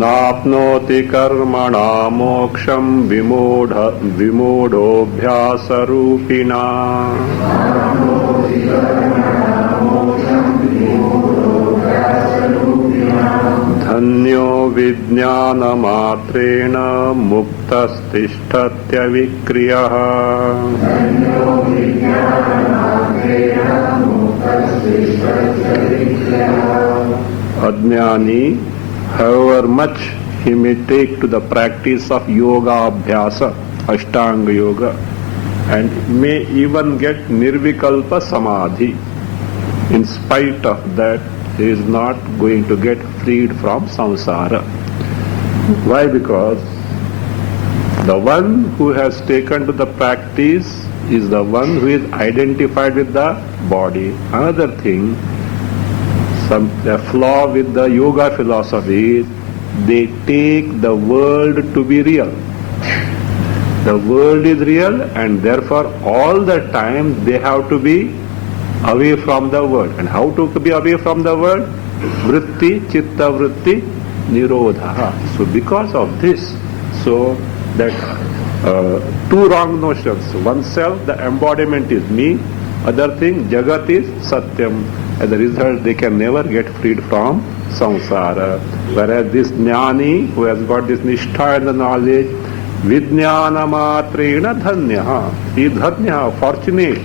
नाप्नोति कर्मणा मोक्षं विमूढोऽभ्यासरूपिणा धन्यो विज्ञानमात्रेण मुक्तस्तिष्ठत्यविक्रियः। अज्ञानी, however much he may take to the practice of yoga abhyasa, Ashtanga yoga, and may even get nirvikalpa samadhi, in spite of that he is not going to get freed from samsara. Why? Because the one who has taken to the practice is the one who is identified with the body. Another thing, a flaw with the yoga philosophy is they take the world to be real. The world is real, and therefore all the time they have to be away from the world. And how to be away from the world? Vritti, chitta vritti, nirodha. So because of this, so that two wrong notions. Oneself, the embodiment is me. Other thing, Jagat is Satyam. As a result, they can never get freed from samsara. Whereas this jnani, who has got this nishtha and the knowledge, vijnanamatrena dhanyaha, he is dhanya, fortunate,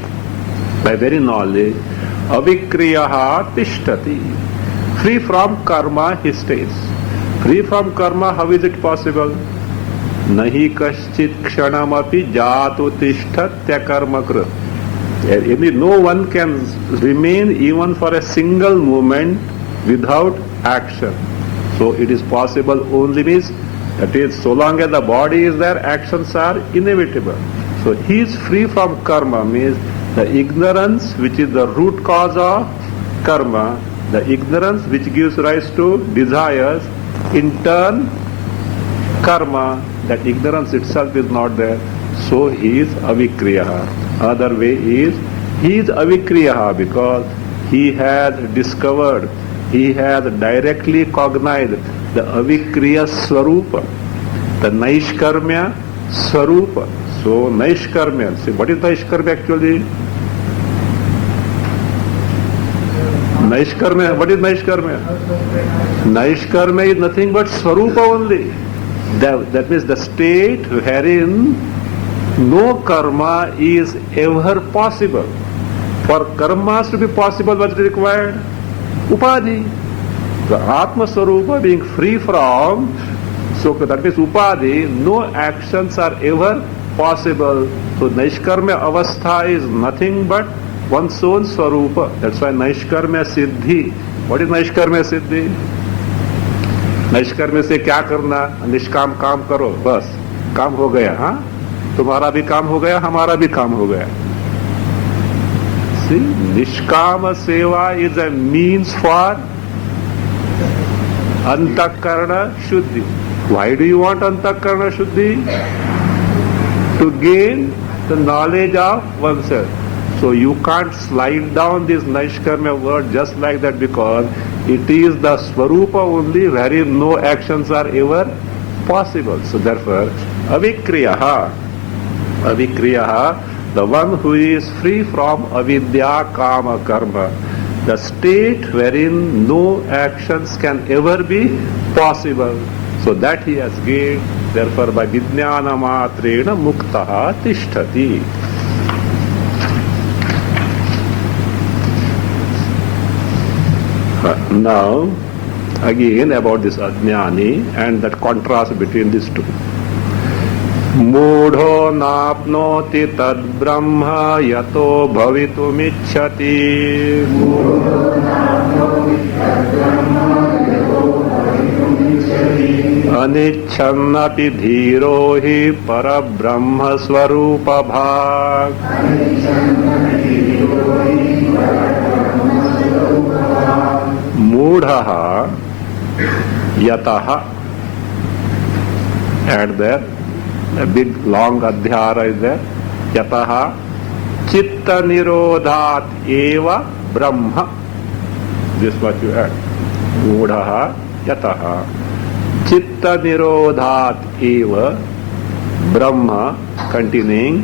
by very knowledge, avikriyaha tishtati. Free from karma he stays. Free from karma, how is it possible? Nahi kaschit kshanamapi jatu tishtatya karma krit. No one can remain even for a single moment without action. So it is possible only means, that is, so long as the body is there, actions are inevitable. So he is free from karma means the ignorance which is the root cause of karma, the ignorance which gives rise to desires, in turn karma, that ignorance itself is not there. So he is avikriyaha. Other way is, he is avikriyaha because he has discovered, he has directly cognized the avikriya swarupa, the naishkarmya swarupa. So naishkarmya, see what is naishkarmya actually? Naishkarmya, what is naishkarmya? Naishkarmya is nothing but swarupa only. That means the state wherein no karma is ever possible. For karmas to be possible, what is required? Upadhi. The Atma Swarupa being free from, so that means Upadhi, no actions are ever possible. So Naishkarmya Avastha is nothing but one's own Swarupa. That's why Naishkarmya Siddhi. What is Naishkarmya Siddhi? Naishkarmya से क्या करना? निष्काम काम करो, बस काम हो गया. हाँ, तुम्हारा भी काम हो गया, हमारा भी काम हो गया. See, Nishkama Seva is a means for Antakarana Shuddhi. Why do you want Antakarana Shuddhi? To gain the knowledge of oneself. So you can't slide down this Naishkarmya word just like that, because it is the Swarupa only wherein no actions are ever possible. So therefore, Avikriyaha, the one who is free from avidya, kama, karma, the state wherein no actions can ever be possible. So that he has gained. Therefore, by vijnana matrena muktaha tishtati. Now, again about this ajnani and that contrast between these two. मूढ़ो नाप्नोति तद्ब्रह्म यतो भवितुमिच्छति अनिच्छन्नपि धीरो हि परब्रह्म स्वरूप भाग. मूढ़ः यतः, and there a big long adhyara is there. Yataha chitta nirodhat eva brahma. This is what you add. Mudhaha yataha chitta nirodhat eva brahma, continuing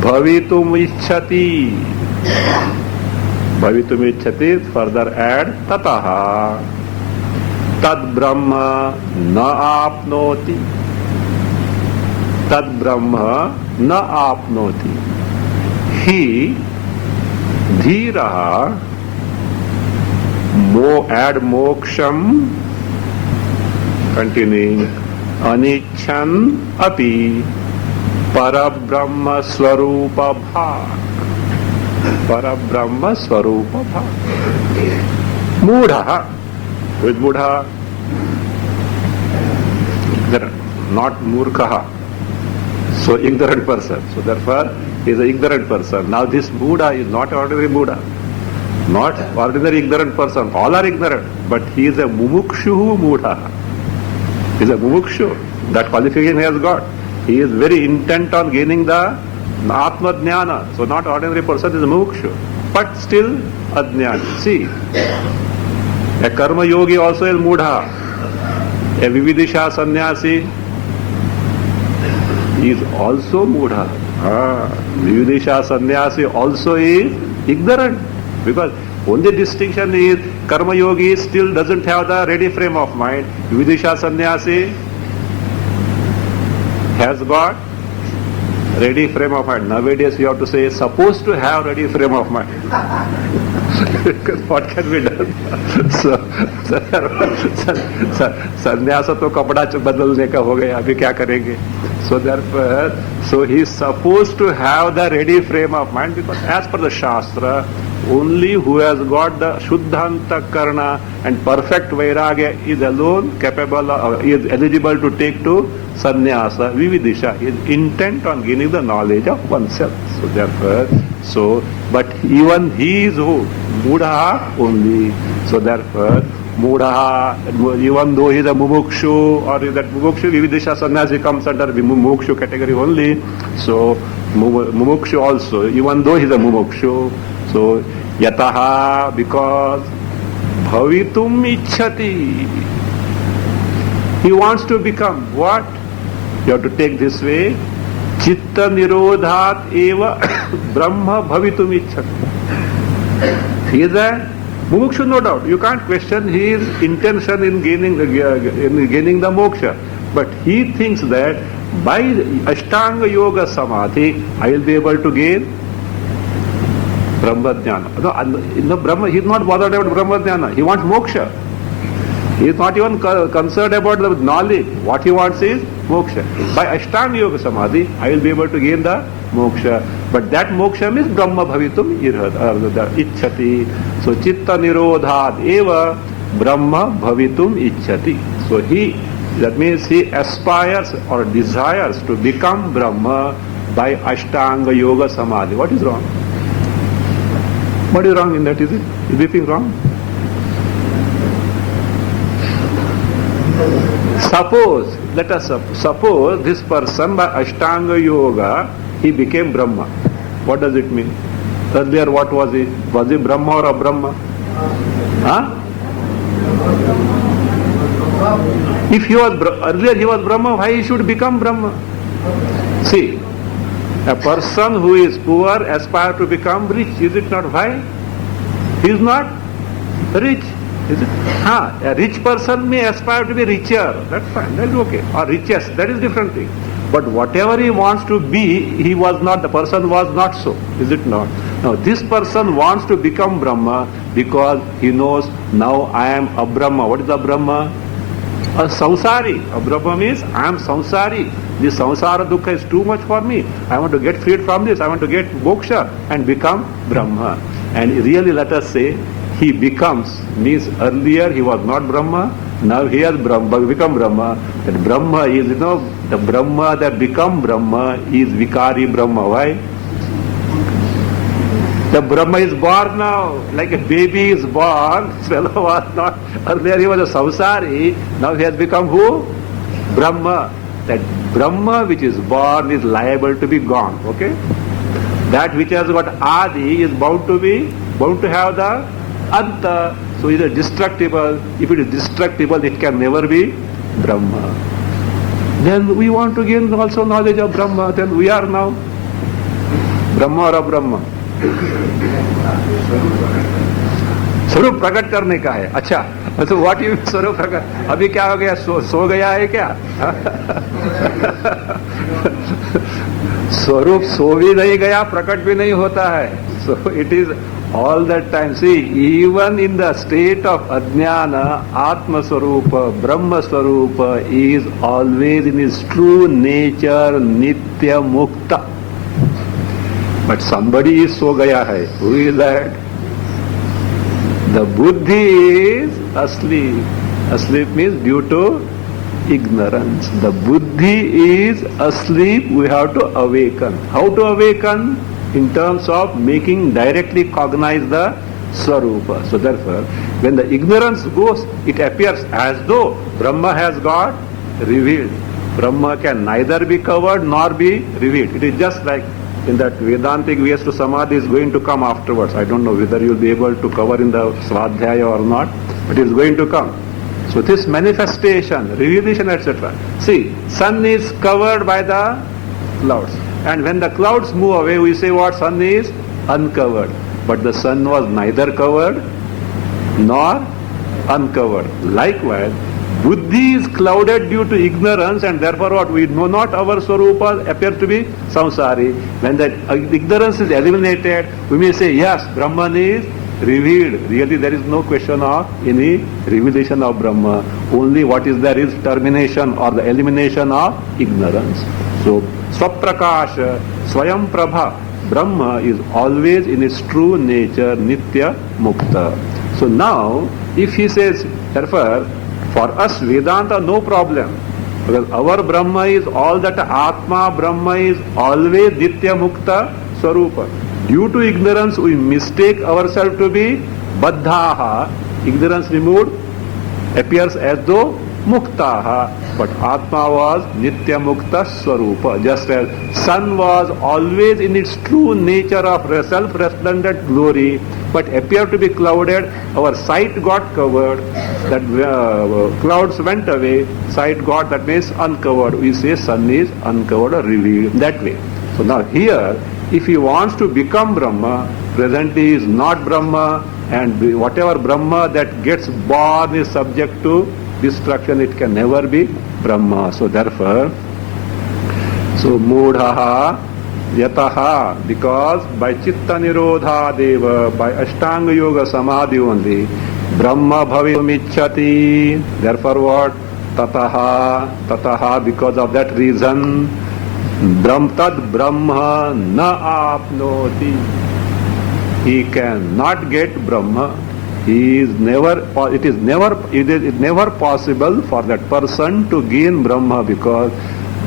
bhavitum ichchati. Bhavitum ichchati, further add tataha tad brahma na apnoti. Tad Brahma na apnoti. He, dhiraha, add moksham, continuing, anichan api, parabrahma swarupa bhak. Parabrahma swarupa bhak. Mudha, with Mudha, not murkha. So ignorant person. So therefore he is an ignorant person. Now this Buddha is not ordinary Buddha. Not ordinary ignorant person. All are ignorant. But he is a mumukshu Buddha. He is a mumukshu. That qualification he has got. He is very intent on gaining the Atma Jnana. So not ordinary person is a mumukshu. But still Ajnana. See, a Karma Yogi also is Mudha. A Vividisha Sannyasi is also Mudha. Vividisha Sannyasi also is ignorant, because only distinction is Karma Yogi still doesn't have the ready frame of mind. Vividisha Sannyasi has got ready frame of mind. Nowadays you have to say supposed to have ready frame of mind. Because what can be done? So संन्यास तो कपड़ा बदलने का हो गया, अभी क्या करेंगे? So therefore So he is supposed to have the ready frame of mind, because as per the Shastra, only who has got the Shuddhanta Karna and perfect Vairagya is alone capable, is eligible to take to sannyasa, vividisha, is intent on gaining the knowledge of oneself. So therefore, but even he is who? Mudha only. So therefore, Mudha, even though he is a mumukshu, or is that mumukshu, vividisha sannyasi comes under the mumukshu category only. So mumukshu also, even though he is a mumukshu, so yataha, because bhavitum ichhati, he wants to become what? You have to take this way. Chitta nirodhat eva brahma bhavitum ichhati. He is a mumukshu, no doubt. You can't question his intention in gaining the moksha. But he thinks that by Ashtanga Yoga Samadhi, I will be able to gain Brahma Jnana. No, Brahma, he is not bothered about Brahma Jnana. He wants moksha. He is not even concerned about the knowledge. What he wants is moksha. By Ashtanga Yoga Samadhi, I will be able to gain the moksha. But that moksha means Brahma bhavitum ichhati. So chitta nirodhat eva Brahma bhavitum ichhati. So that means he aspires or desires to become Brahma by Ashtanga Yoga Samadhi. What is wrong? What is wrong in that? Is it? Is anything wrong? Suppose, let us suppose this person by Ashtanga Yoga, he became Brahma. What does it mean? Earlier what was he? Was he Brahma or Abrahma? Huh? If he was earlier he was Brahma, why he should become Brahma? See, a person who is poor aspires to become rich. Is it not? Why? He is not rich. Is it? A rich person may aspire to be richer. That's fine. That is okay. Or richest. That is different thing. But whatever he wants to be, he was not. The person was not so. Is it not? Now this person wants to become Brahma because he knows now I am a Brahma. What is a Brahma? A samsari. A Brahma means I am samsari. This samsara dukkha is too much for me. I want to get freed from this. I want to get moksha and become Brahma. And really, let us say, he becomes, means earlier he was not Brahma, now he has become Brahma. That Brahma is, the Brahma that become Brahma is Vikari Brahma. Why? The Brahma is born now, like a baby is born. This fellow was not, earlier he was a samsari, now he has become who? Brahma. That Brahma which is born is liable to be gone. Okay? That which has got Adi is bound to have the Anta. So it is destructible. If it is destructible, it can never be Brahma. Then we want to gain also knowledge of Brahma. Then we are now Brahma or Brahma. स्वरूप प्रकट करने का है. अच्छा, तो what you स्वरूप प्रकट? अभी क्या हो गया? सो गया है क्या? स्वरूप सो भी नहीं गया, प्रकट भी नहीं होता है. So it is all that time. See, even in the state of Ajnana, Atma Swarupa, Brahma Swarupa is always in his true nature, Nitya Mukta. But somebody is so gaya hai. Who is that? The buddhi is asleep. Asleep means due to ignorance. The buddhi is asleep. We have to awaken. How to awaken? In terms of making directly cognize the Swarupa. So therefore, when the ignorance goes, it appears as though Brahma has got revealed. Brahma can neither be covered nor be revealed. It is just like in that Vedantic Vyas to Samadhi is going to come afterwards. I don't know whether you will be able to cover in the Svadhyaya or not, but it is going to come. So this manifestation, revelation, etc. See, sun is covered by the clouds. And when the clouds move away, we say what? Sun is uncovered. But the sun was neither covered nor uncovered. Likewise, buddhi is clouded due to ignorance, and therefore what? We know not our Swarupa appears to be samsari. When that ignorance is eliminated, we may say, yes, Brahman is revealed. Really there is no question of any revelation of Brahma. Only what is there is termination or the elimination of ignorance. So, Swaprakash, Swayam Prabha, Brahma is always in its true nature, Nitya Mukta. So now, if he says, therefore, for us Vedanta, no problem. Because our Brahma is all that Atma, Brahma is always Nitya Mukta Swarupa. Due to ignorance, we mistake ourselves to be Baddhaha. Ignorance removed appears as though Muktaha. But Atma was Nitya Mukta Swarupa. Just as sun was always in its true nature of self-resplendent glory, but appeared to be clouded, our sight got covered, that clouds went away, sight got, that means uncovered. We say sun is uncovered or revealed that way. So now here, if he wants to become Brahma, presently is not Brahma, and whatever Brahma that gets born is subject to destruction, it can never be Brahma. So therefore, so Mudhaha Yataha, because by Chitta Nirodha Deva, by Ashtanga Yoga Samadhi only, Brahma Bhavitumicchati. Therefore what? Tataha, because of that reason, Tad Brahma na apnoti. He cannot get Brahma. It is never possible for that person to gain Brahma, because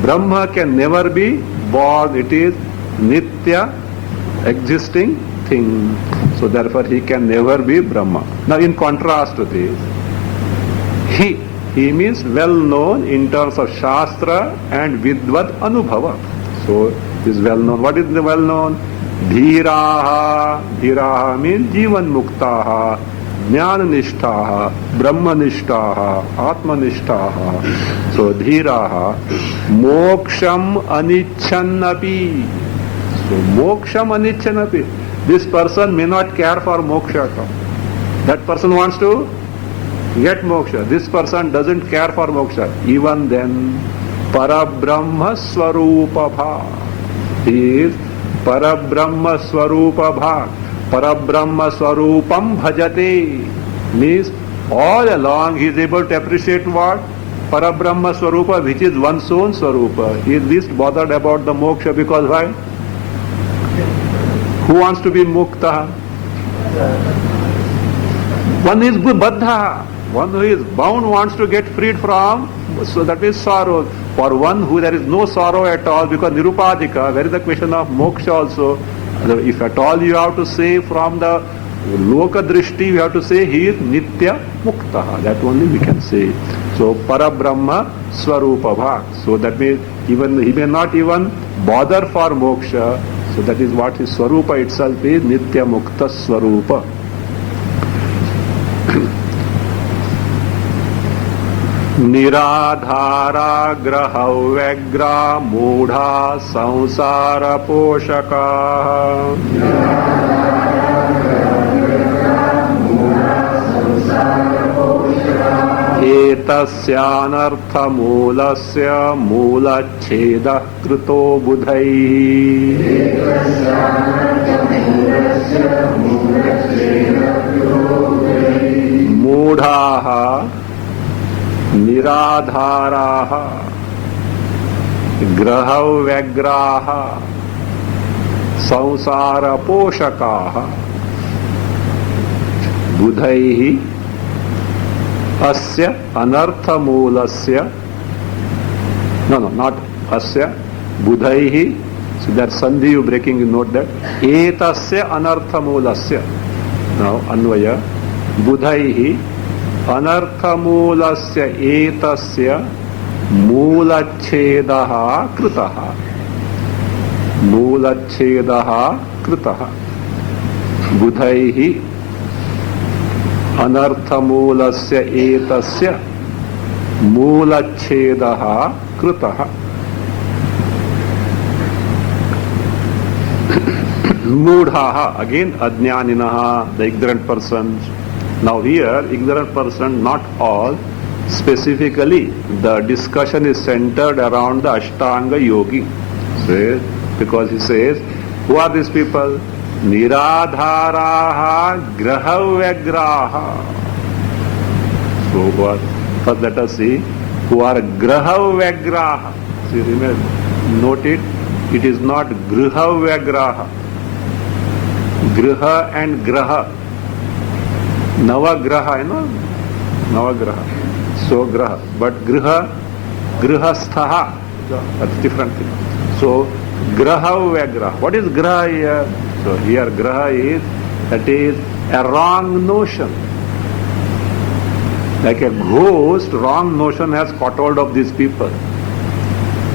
Brahma can never be born. It is Nitya, existing thing. So therefore he can never be Brahma. Now in contrast to this, he means well known in terms of Shastra and Vidvat Anubhava. So is well known. What is the well known? Dhiraha means Jivan Muktaha, Jnana Nishthaha, Brahma Nishthaha, Atma Nishthaha. So Dhiraha, Moksham Anichchanapi. So Moksham Anichchanapi. This person may not care for moksha at all. That person wants to get moksha. This person doesn't care for moksha. Even then, Parabrahma Swarupa Bha. He is Parabrahma Swarupa Bha. Parabrahma Swarupam Bhajate. Means all along he is able to appreciate what? Parabrahma Swarupa, which is one's own Swarupa. He is least bothered about the moksha, because why? Who wants to be Mukta? One is Baddha. One who is bound wants to get freed from, so that is sorrow. For one who there is no sorrow at all, because Nirupadhika, where is the question of moksha also? If at all you have to say from the Loka Drishti, you have to say he is Nitya Mukta. That only we can say. So Parabrahma Swarupa Bha. So that means even he may not even bother for moksha. So that is what his Swarupa itself is, Nitya Mukta Swarupa. Niradhara graha vyagra mudha samsara poshaka. Etasyanartha mulasya mulacheda krito budhaihi. Mudhaha Niradharaha Graha Vyagraha Samsara Poshakaha Budhaihi Asya Anartha Mulasya. No, not Asya. Budhaihi. So that Sandhi you breaking, you note that. Etasya Anartha Mulasya. Now Anvaya. Budhaihi Anarthamulasya etasya mulachedaha kritaha. Mulachedaha kritaha. Budhaihi anarthamulasya etasya mulachedaha kritaha. Mudhaha, again Ajnaninaha, the ignorant persons. Now here, ignorant person, not all, specifically the discussion is centered around the Ashtanga Yogi. So, because he says, who are these people? Niradharaha Graha Vyagraha. So first let us see who are Graha Vyagraha. See, remember, Note it. It is not griha vyagraha. Griha and graha. Navagraha, Navagraha. So graha. But grihasthaha. That's different thing. So graha vyagraha. What is graha here? So here graha is a wrong notion. Like a ghost, wrong notion has caught hold of these people.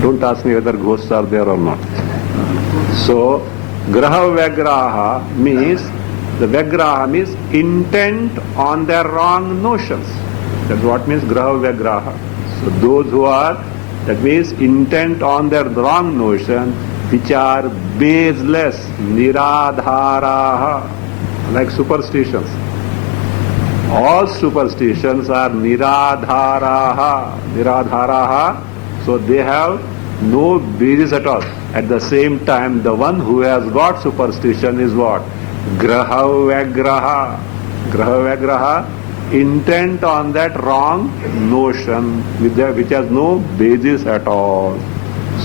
Don't ask me whether ghosts are there or not. So, graha vyagraha means, the vyagraha means intent on their wrong notions. That's what means graha vyagraha. So those who are, that means intent on their wrong notion, which are baseless, niradharaha, like superstitions. All superstitions are niradharaha, so they have no basis at all. At the same time, the one who has got superstition is what? Graha vyagraha, intent on that wrong notion which has no basis at all.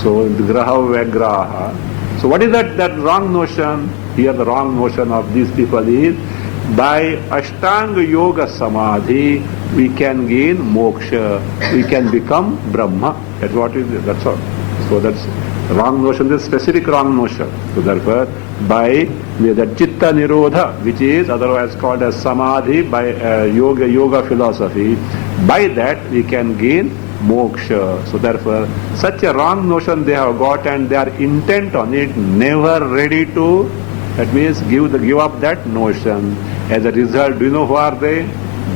So graha vyagraha. So what is that wrong notion? Here the wrong notion of these people is, by Ashtanga Yoga Samadhi, we can gain moksha, we can become Brahma. That's what it is, that's all. So that's the wrong notion, this specific wrong notion. So therefore, by the Chitta Nirodha, which is otherwise called as Samadhi by yoga philosophy, by that we can gain moksha. So therefore, such a wrong notion they have got and they are intent on it, never ready to, that means give up that notion. As a result, do you know who are they?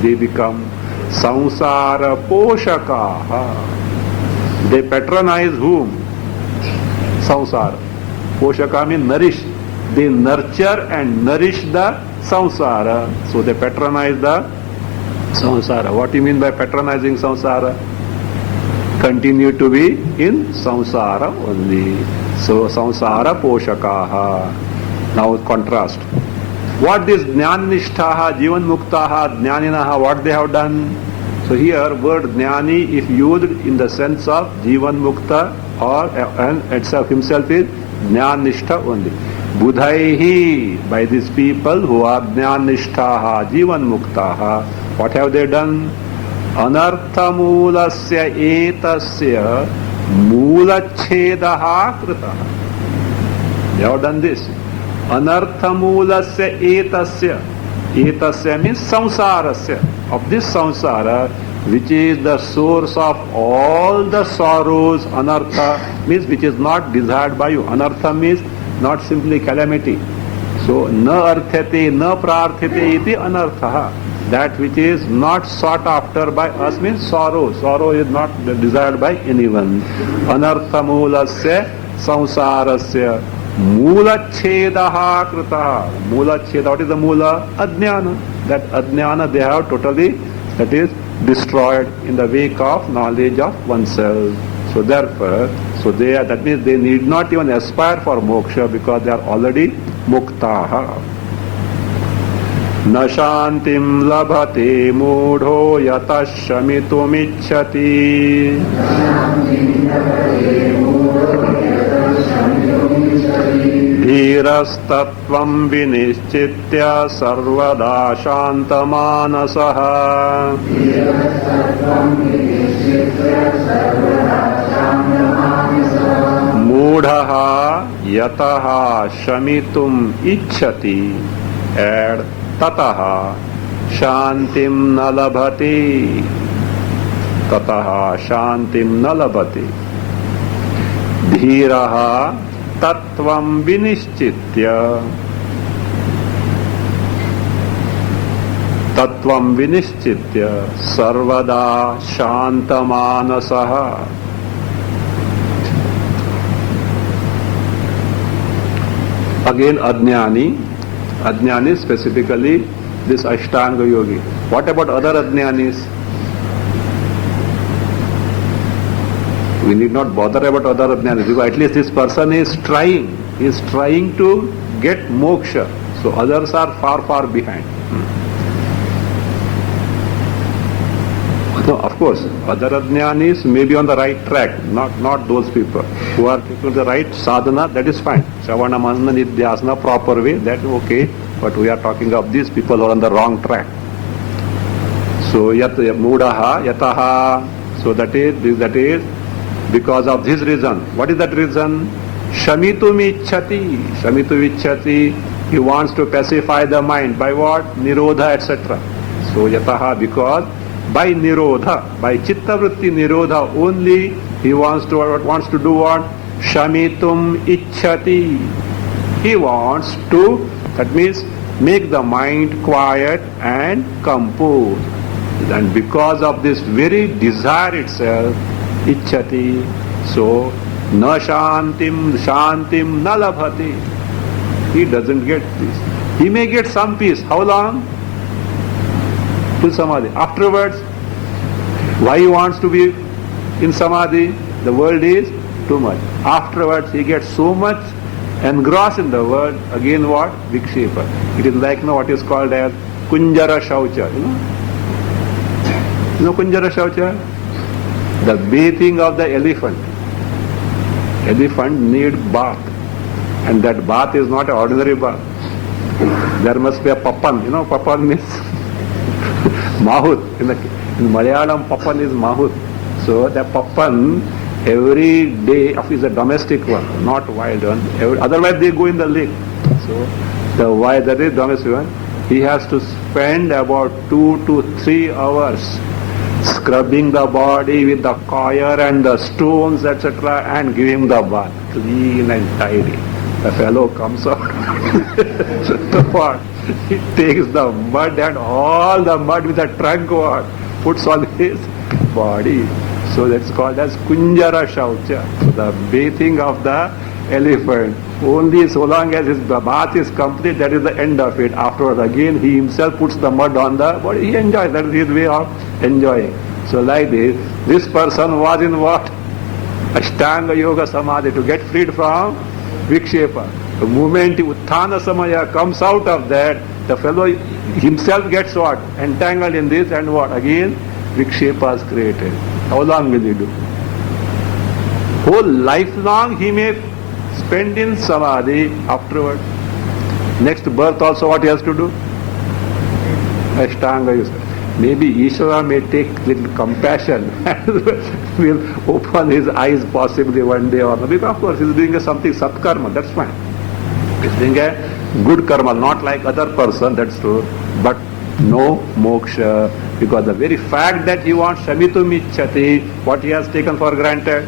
They become samsara poshakaha. They patronize whom? Samsara. Poshaka means nourish. They nurture and nourish the samsara. So they patronize the samsara. What do you mean by patronizing samsara? Continue to be in samsara only. So samsara poshakaha. Now contrast. What this jnanishtaha, jivan muktaha, jnaninaha, what they have done? So here word jnani, if used in the sense of jivan mukta or and itself himself is jnanishta only. Budhaihi, by these people who are jnanishtaha, jivan muktaha, what have they done? Anarthamulasya etasya mulachhedaha kritaha. They have done this. Anarthamulasya etasya. Etasya means samsarasya. Of this samsara, which is the source of all the sorrows, anartha means which is not desired by you. Anartha means not simply calamity. So, na arthate, na prarthate iti anartha. That which is not sought after by us means sorrow. Sorrow is not desired by anyone. Anarthamulasya samsarasya mulachhedaha kritaha. Mulachheda, what is the mula? Ajnana. That ajnana they have totally, that is, destroyed in the wake of knowledge of oneself. So therefore, they are, that means they need not even aspire for moksha because they are already muktaha. Na shantim labhate mudho yatashamitumicchati. Dhirastatvam vinischitya sarvada shantamanasaha. Mudhaha yataha shamitum ichchati. Add tataha shantim nalabhati. Tataha shantim nalabhati. Dhiraha tattvam vinischitya. Tattvam vinischitya sarvada shantamanasaha. Again Ajnani. Ajnani specifically this Ashtanga Yogi. What about other Ajnanis? We need not bother about other Ajnanis because at least this person is trying to get moksha. So others are far, far behind. No, of course, other ajnanis may be on the right track, not those people who are taking the right sadhana, that is fine. Savana, manana, nidhyasana, proper way, that's okay. But we are talking of these people who are on the wrong track. So, yat mudaha, yataha, so that is because of this reason. What is that reason? Shamitum ichchati, he wants to pacify the mind. By what? Nirodha, etc. So, yataha, because by nirodha, by chitta vritti nirodha only, he wants to do what? Shamitum ichchati. He wants to, that means, make the mind quiet and composed. And because of this very desire itself, ichchati, so na shantim na labhati. He doesn't get this. He may get some peace. How long? Full samadhi. Afterwards, why he wants to be in samadhi? The world is too much. Afterwards, he gets so much engrossed in the world. Again, what? Vikshepa. It is like what is called as kunjara shaucha. You know kunjara shaucha? The bathing of the elephant. Elephant need bath, and that bath is not an ordinary bath. There must be a papan. You know, papan means mahut. In Malayalam, papan is mahut. So the papan every day is a domestic one, not wild one. Otherwise they go in the lake. So the wild, that is domestic one. He has to spend about 2 to 3 hours scrubbing the body with the coir and the stones, etc., and giving the bath clean and tidy. The fellow comes out. So what? He takes the mud and all the mud with the trunk what? Puts on his body. So that's called as kunjara shaucha, the bathing of the elephant. Only so long as his bath is complete, that is the end of it. Afterwards, again, he himself puts the mud on the body. He enjoys. That is his way of enjoying. So like this person was in what? Ashtanga Yoga Samadhi, to get freed from Vikshepa. The moment Utthana Samaya comes out of that, the fellow himself gets what? Entangled in this, and what? Again, Vikshepa is created. How long will he do? Whole lifelong he may spend in Samadhi. Afterward, next birth also what he has to do? Ashtanga Yoga. Maybe Ishvara may take little compassion and will open his eyes possibly one day or not. Because of course he is doing something satkarma, that's fine. He is doing a good karma, not like other person, that's true. But no moksha, because the very fact that he wants shamitum ichchati, what he has taken for granted.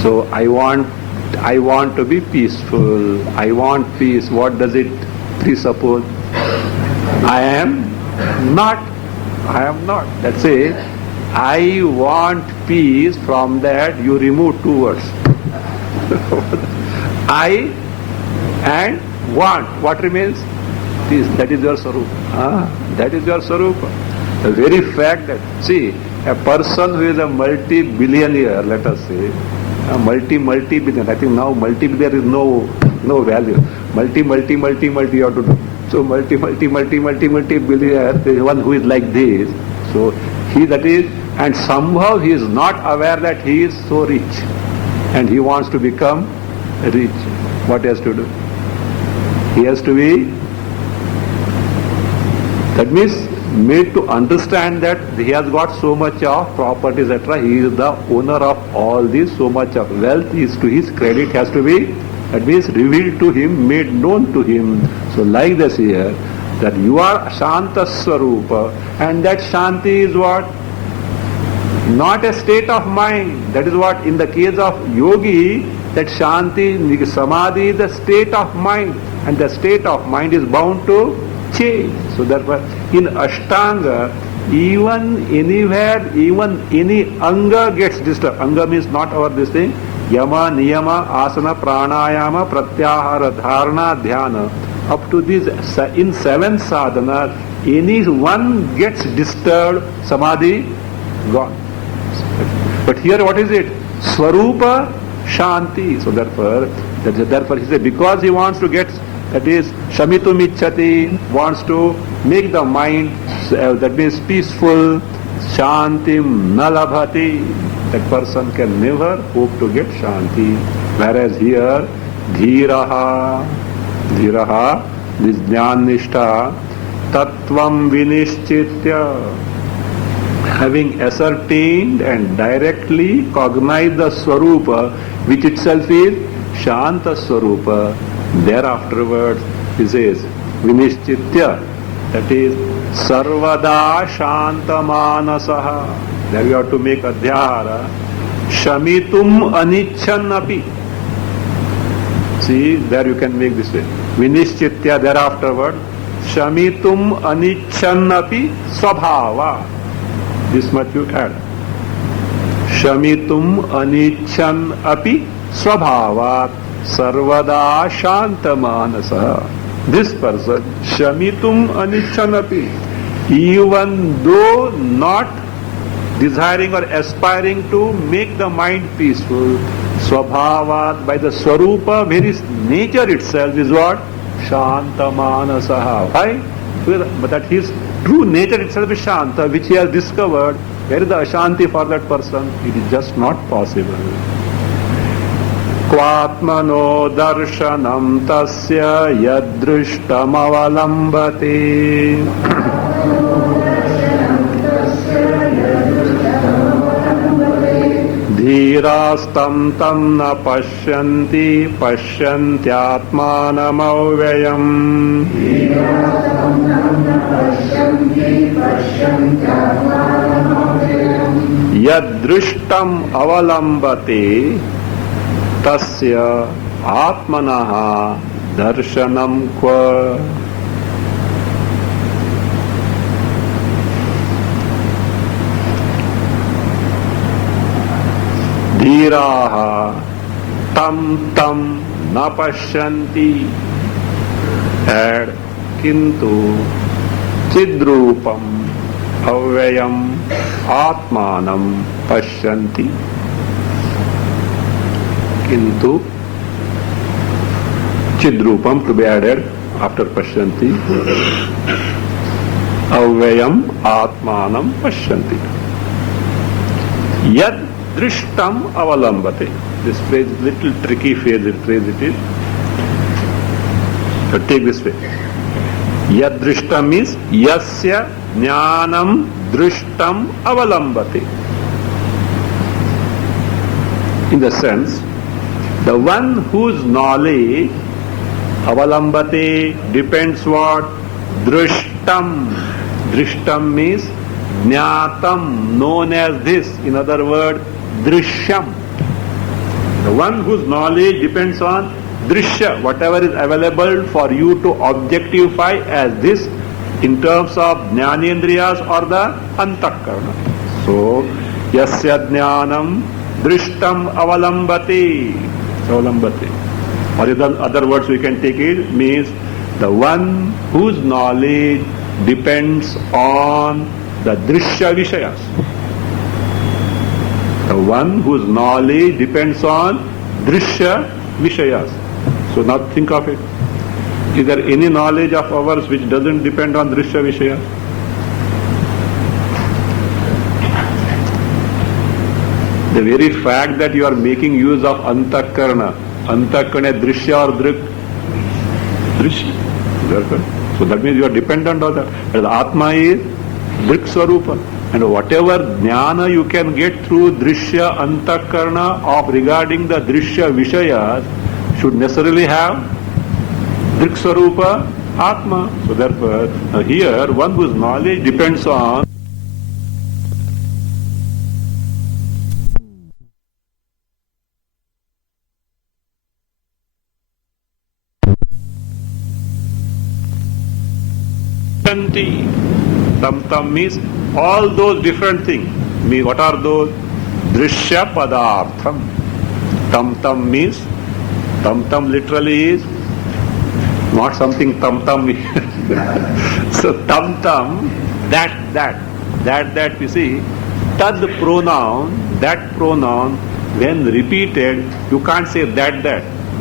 So I want to be peaceful. I want peace. What does it presuppose? I am not. That's it. I want peace. From that you remove 2 words. I and want. What remains? Peace. That is your sarupa. That is your sarupa. The very fact that, see, a person who is a multi-billionaire, let us say, a multi-billion. I think now multi-billion is no value. Multi you have to do. So multi-billionaire, the one who is like this. So he that is, and somehow he is not aware that he is so rich, and he wants to become rich. What he has to do? He has to be, that means, made to understand that he has got so much of properties, etc. He is the owner of all this, so much of wealth is to his credit, has to be, that means, revealed to him, made known to him. So like this here, that you are Shanta Swarupa, and that Shanti is what? Not a state of mind. That is what, in the case of yogi, that Shanti, Samadhi is the state of mind, and the state of mind is bound to change. So therefore, in Ashtanga, even anywhere, even any anga gets disturbed. Anga means not our this thing. Yama, Niyama, Asana, Pranayama, Pratyahara, Dharana, Dhyana. Up to this, in 7 sadhana, any one gets disturbed, Samadhi gone. But here what is it? Swarupa Shanti. So therefore he said, because he wants to get, that is, Shamitum Ichchati, wants to make the mind that means peaceful, shantim na labhati. That person can never hope to get shanti. Whereas here, dhiraha, this jnannishtha, tattvam vinishchitya, having ascertained and directly cognized the swarupa, which itself is shanta swarupa. Thereafterwards, he says, vinishchitya, that is, sarvada shantamanasaha. There you have to make adhyara. Shamitum anichchanapi. See, there you can make this way. Vinishchitya, thereafterward, shamitum anichchanapi swabhava. This much you add. Shamitum anichchan api swabhavat sarvada shantamanasa. This person, shamitum anichchan api, even though not desiring or aspiring to make the mind peaceful, swabhavat, by the swarupa, very nature itself is what? Shantamanasaha. Why? But that his true nature itself is Shanta, which he has discovered. Where is the Ashanti for that person? It is just not possible. Kvatmano darshanam tasya yadrishtam avalambate. Dhirastam tam na pashyanti pasyantyatmanamavyayam. Yadrishtam avalambate tasya atmanaha darshanam kva. Dhiraha tam na pashyanti. Add kintu chidrupam avyayam atmanam pashyanti. Kintu chidrupam to be added after pashyanti. Avyayam atmanam pashyanti. Yad drishtam avalambate. This phrase is little tricky phrase it is. So take this way. Yad drishtam means yasya jnanam drishtam avalambate. In the sense, the one whose knowledge avalambate depends what? Drishtam. Drishtam means jnatam, known as this. In other words, drishyam. The one whose knowledge depends on drishya, whatever is available for you to objectify as this in terms of jnanendriyas or the antakarna. So, yasya jnanam drishtam avalambate. Avalambate. Or in other words we can take it, means the one whose knowledge depends on the drishya vishayas. The one whose knowledge depends on drishya vishayas. So now think of it. Is there any knowledge of ours which doesn't depend on drishya vishayas? The very fact that you are making use of antakarna drishya or drik? Drishya. So that means you are dependent on that. But the Atma is drik swarupa. And whatever jnana you can get through drishya antakarna of regarding the drishya vishayas should necessarily have drik swarupa Atma. So therefore, here one whose knowledge depends on Tam means all those different things. What are those? Drishya padartham. Tam means, tam literally is not something tam. So tam, that you see, tad pronoun, that pronoun, when repeated, you can't say that,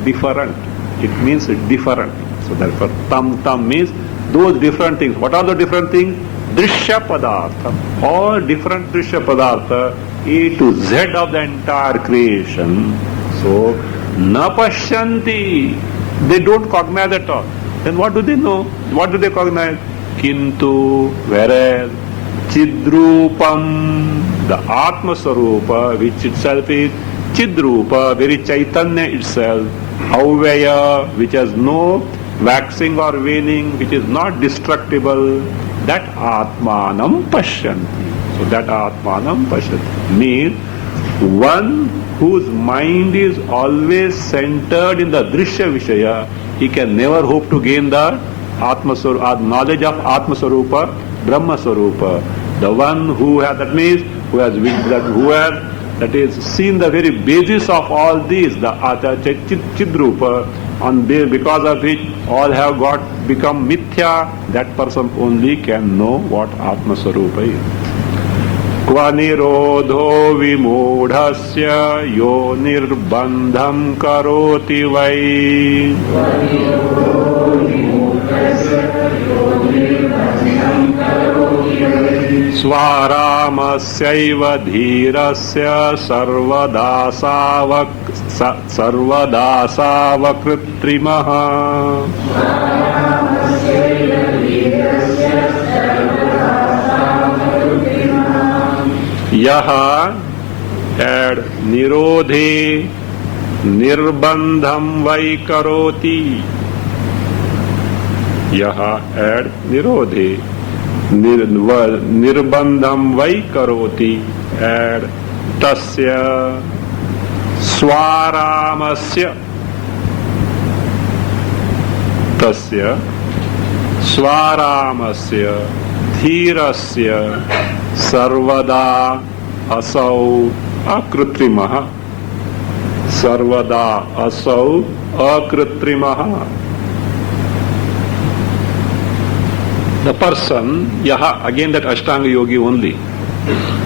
different. It means different. So therefore, tam means those different things. What are the different things? Drishya Padartha, all different Drishya Padartha, A to Z of the entire creation. So, na pashyanti, they don't cognize at all. Then what do they know? What do they cognize? Kintu, whereas, Chidrupam, the Atma Sarupa, which itself is Chidrupa, very Chaitanya itself, Avyaya, which has no waxing or waning, which is not destructible, that Atmanam Pashyanti. So that Atmanam Pashyanti means one whose mind is always centered in the Drishya Vishaya, he can never hope to gain the knowledge of Atma Sarupa, Brahma Sarupa. The one who has, that means, that is seen the very basis of all these, the Chidrupa, because of which all have become mithya, that person only can know what Atma Sarupa is. Kva nirodho vimudhasya yo nirbandham karoti vai. Swaramasya dhirasya sarvada savakritrimaha. Yaha, add nirodhe nirbandham vai karoti. Yaha, add nirodhe nirbandham vai karoti, add tasya swaramasya dhirasya sarvada asau akritrimaha. Sarvada asau akritrimaha. The person, yaha, again that Ashtanga Yogi only.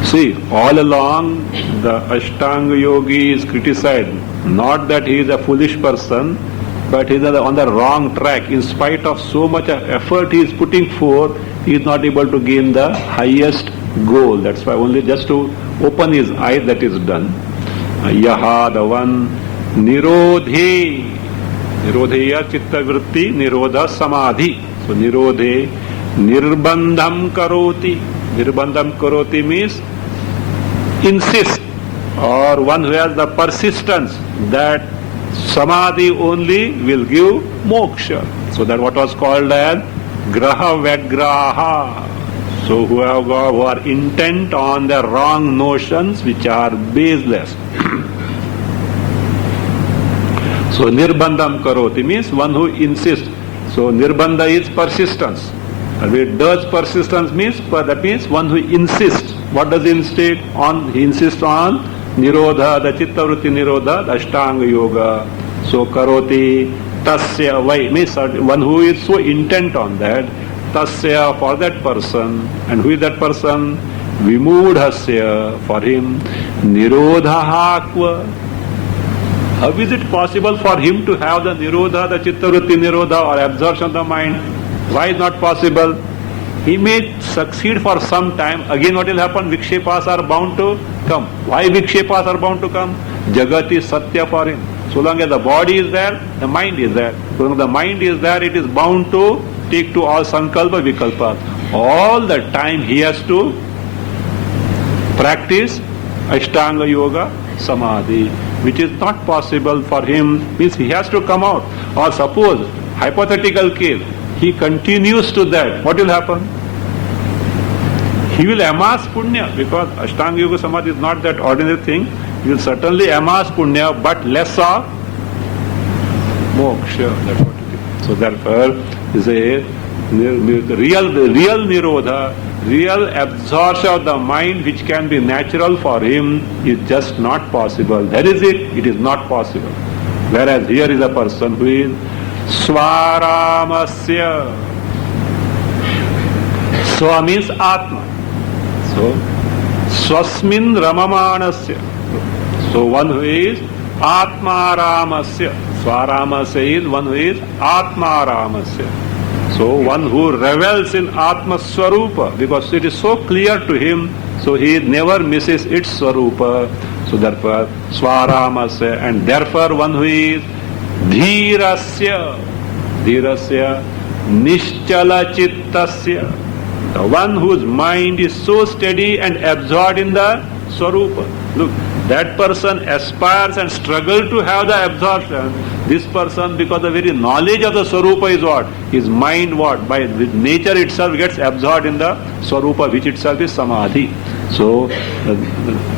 See, all along the Ashtanga Yogi is criticized, not that he is a foolish person, but he is on the wrong track. In spite of so much effort he is putting forth, he is not able to gain the highest goal. That's why only just to open his eyes that is done. Yaha, the one, nirodhe, nirodheya chitta vritti, nirodha samadhi. So nirodhe, nirbandham karoti. Nirbandham karoti means insist, or one who has the persistence that samadhi only will give moksha. So that what was called as graha vagraha. So who are intent on the wrong notions which are baseless. So nirbandham karoti means one who insists. So nirbandha is persistence. And it does persistence means, that means one who insists. What does he insist on? He insists on nirodha, the chitta vritti nirodha, the Ashtanga Yoga. So karoti, tasya vai means one who is so intent on that. Tasya for that person. And who is that person? Vimudhasya for him. Nirodhahakva. How is it possible for him to have the nirodha, the chitta vritti nirodha, or absorption of the mind? Why is not possible? He may succeed for some time. Again what will happen? Vikshepas are bound to come. Why vikshepas are bound to come? Jagat is satya for him. So long as the body is there, the mind is there. So long as the mind is there, it is bound to take to all sankalpa vikalpas. All the time he has to practice Ashtanga Yoga Samadhi, which is not possible for him. Means he has to come out. Or suppose, hypothetical case, he continues to that, what will happen? He will amass punya, because Ashtanga Yoga Samadhi is not that ordinary thing. He will certainly amass punya, but less of moksha. That's what it is. So therefore, is a real nirodha, real absorption of the mind which can be natural for him is just not possible. That is it. It is not possible. Whereas here is a person who is Swaramasya. Swa means Atma. So, Swasmin Ramamanasya. So, one who is Atma Ramasya. Swaramasya is one who is Atma Ramasya. So one who revels in Atma Swarupa, because it is so clear to him, so he never misses its Swarupa. So therefore, Swaramasya, and therefore one who is Dhirasya, Nischala Chittasya, the one whose mind is so steady and absorbed in the Swarupa. Look, that person aspires and struggles to have the absorption. This person, because the very knowledge of the Swarupa is what? His mind what? By nature itself gets absorbed in the Swarupa, which itself is Samadhi. So,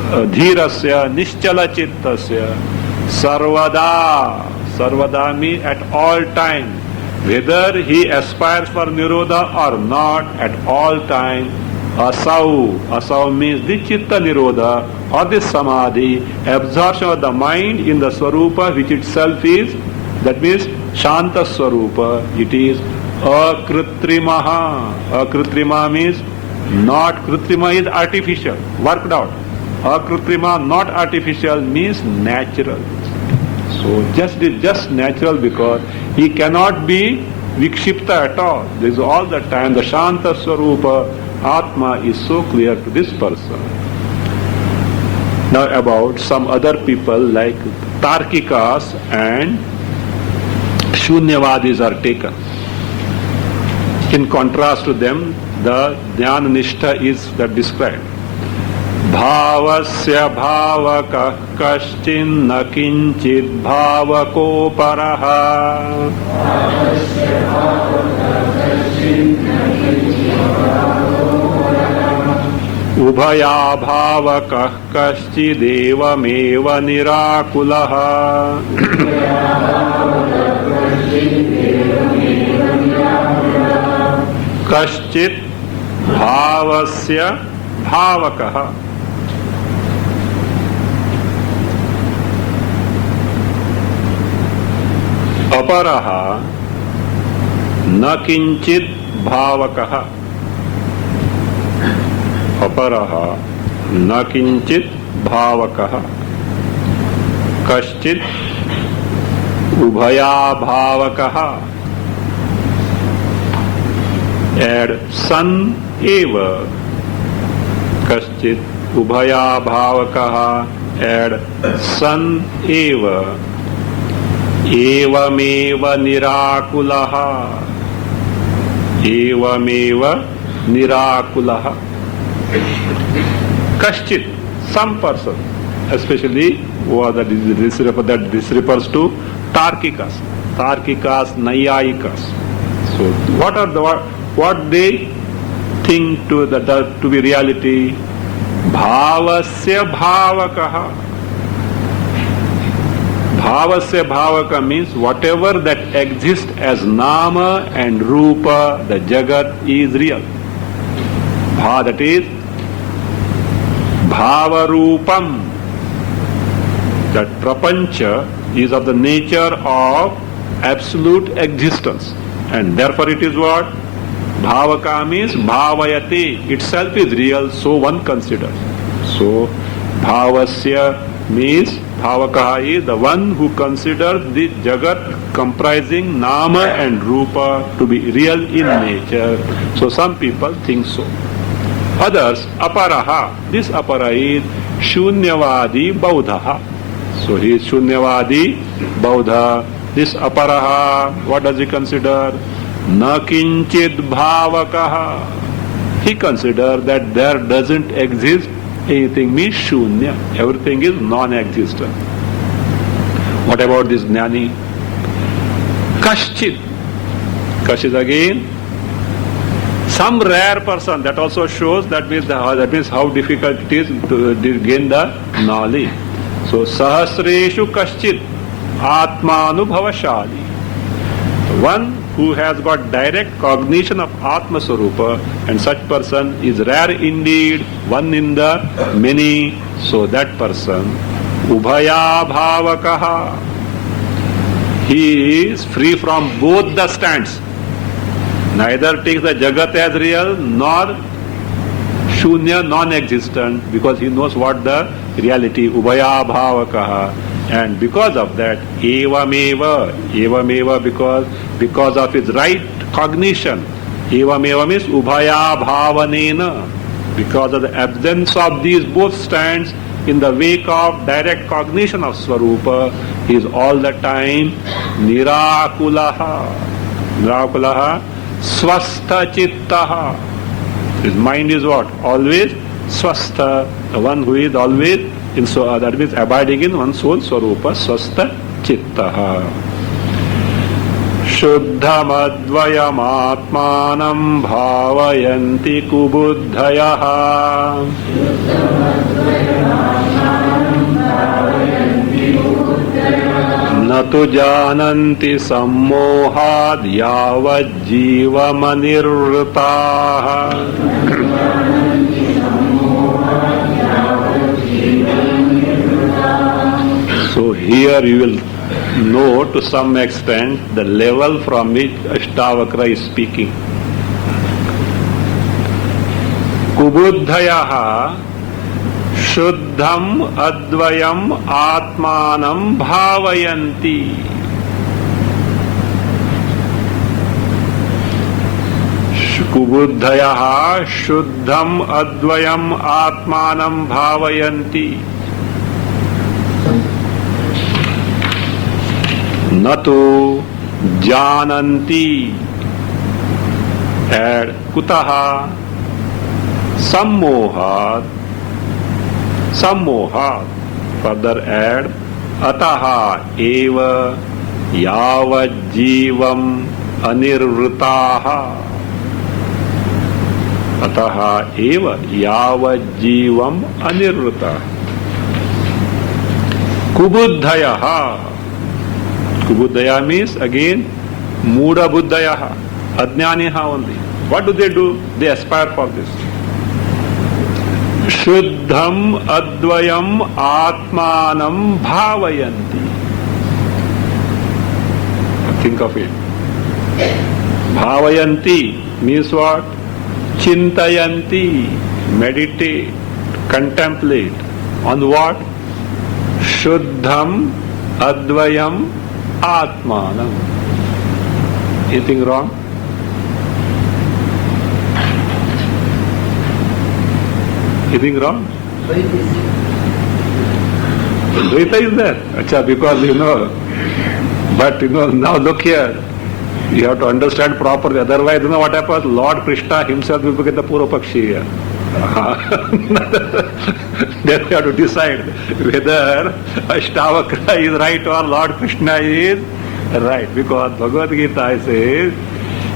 Dhirasya, Nischala Chittasya, Sarvada means at all time. Whether he aspires for Nirodha or not, at all time, Asau means the Chitta Nirodha or the Samadhi, absorption of the mind in the Swarupa, which itself is, that means Shanta Swarupa. It is Akritrimaha. Akritrima means not, Kritrima is artificial, worked out. Akritrima, not artificial, means natural. So just natural, because he cannot be vikshipta at all. This is all the time. The Shanta Swarupa, Atma, is so clear to this person. Now about some other people like Tarkikas and Shunyavadis are taken. In contrast to them, the Jnana Nishtha is that described. Bhavasya bhavakah kaschin na kinchit bhavako paraha. Ubhaya bhavakah kaschidevameva nirakulaha. Kaschit bhavasya bhavakah. Aparaha na kinchit bhavakaha. Aparaha na kinchit bhavakaha. Kaschit ubhaya bhavakaha. Add san eva. Kaschit ubhaya bhavakaha. Add san eva. Evameva nirakulaha. Evameva nirakulaha. Kaschit, some person, especially this refers to Tarkikas. Tarkikas, Nayayikas. So what they think to be reality? Bhavasya bhavakaha. Bhavasya bhavaka means whatever that exists as nama and rupa, the jagat is real. That is bhavarupam. That prapancha is of the nature of absolute existence, and therefore it is what? Bhavaka means bhavayate, itself is real, so one considers. So bhavasya means bhavakaha is the one who considers the jagat comprising nama and rupa to be real in nature. So some people think so. Others, aparaha. This apara is Shunyavadi Baudhaha. So he is Shunyavadi Baudha. This aparaha, what does he consider? Na kinchid bhavakaha. He considers that there doesn't exist anything, means shunya. Everything is non-existent. What about this jnani? Kaschit. Kash is again some rare person. That also shows that means how difficult it is to gain the knowledge. So sahasreshu kaschit atmanubhavashali. One who has got direct cognition of Atma Swarupa, and such person is rare indeed, one in the many. So that person, Ubhaya Bhavakaha, he is free from both the stands. Neither takes the Jagat as real, nor Shunya, non-existent, because he knows what the reality, Ubhaya Bhavakaha. And because of that, Evameva, because of his right cognition. Evam evam is ubhaya bhavanena. Because of the absence of these both stands in the wake of direct cognition of Swarupa, he is all the time Nirakulaha. Nirakulaha, Swastha Chittaha. His mind is what? Always Swastha, the one who is always in so that means abiding in one soul Swarupa, Swastha Chittaha. Shuddhamadvayamatmanam bhavayanti kubuddhayaha. Natu jananti sammohad yavad jivamanirvrtaha. So here you will know to some extent the level from which Ashtavakra is speaking. Kubuddhayaha Shuddham Advayam Atmanam Bhavayanti. Kubuddhayaha Shuddham Advayam Atmanam Bhavayanti. Natu Jananti. Add Kutaha Sammohat. Sammohat. Further add Ataha Eva Yavad Jivam Anirvrtaha. Ataha Eva Yavad Jivam Anirvrtaha. Kubuddhayaha. Kubuddhaya means again Muda Buddhayaha, Ajnaniha only. What do? They aspire for this. Shuddham Advayam Atmanam Bhavayanti. Think of it. Bhavayanti means what? Chintayanti, meditate, contemplate. On what? Shuddham Advayam Atmanam. Anything wrong? Anything wrong? Dvaita is there. Achha, because but now look here. You have to understand properly. Otherwise, what happens? Lord Krishna himself will become the Purvapakshi here. Then we have to decide whether Ashtavakra is right or Lord Krishna is right. Because Bhagavad Gita says,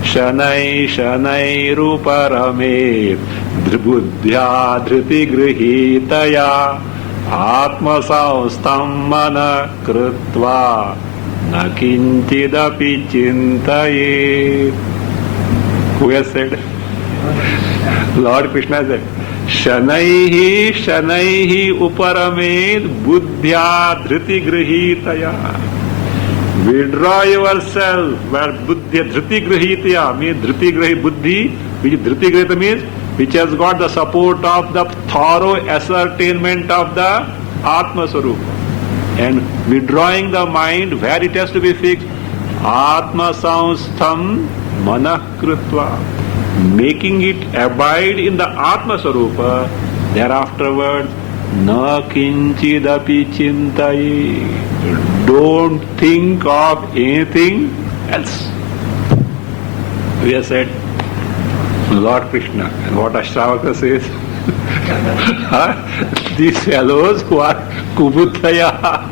Shanai Shanai Ruparame Buddhya Dhriti Grihitaya Atma Saustam Mana Krutva Na Kinchidapi Chintaye. Who has said? Lord Krishna said, Shanaihi Shanaihi Uparamed Buddhya Dhriti Grihitaya. Withdraw yourself where Buddhya Dhriti Grihitaya means Dhriti Grahi Buddhi, which Dhriti Grihita means which has got the support of the thorough ascertainment of the Atma Swarupa. And withdrawing the mind where it has to be fixed, Atma Saustham Manah Krutva. Making it abide in the Atma Swarupa, thereafterwards, na kinchidapi chintaye. Don't think of anything else. We have said, Lord Krishna. And what Ashtavakra says? These fellows who are Kubuddhaya,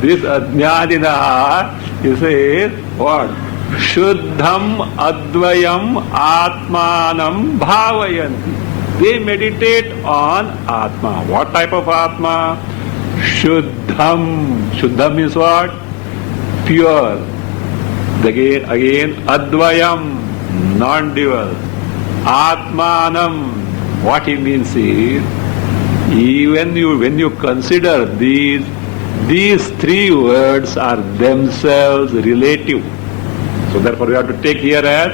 this Ajnaninaha, he says, what? Shuddham Advayam Atmanam Bhavayanti. They meditate on Atma. What type of Atma? Shuddham. Shuddham means what? Pure. Again Advayam, non-dual. Atmanam. What he means is, even when you consider these three words are themselves relative. So therefore we have to take here as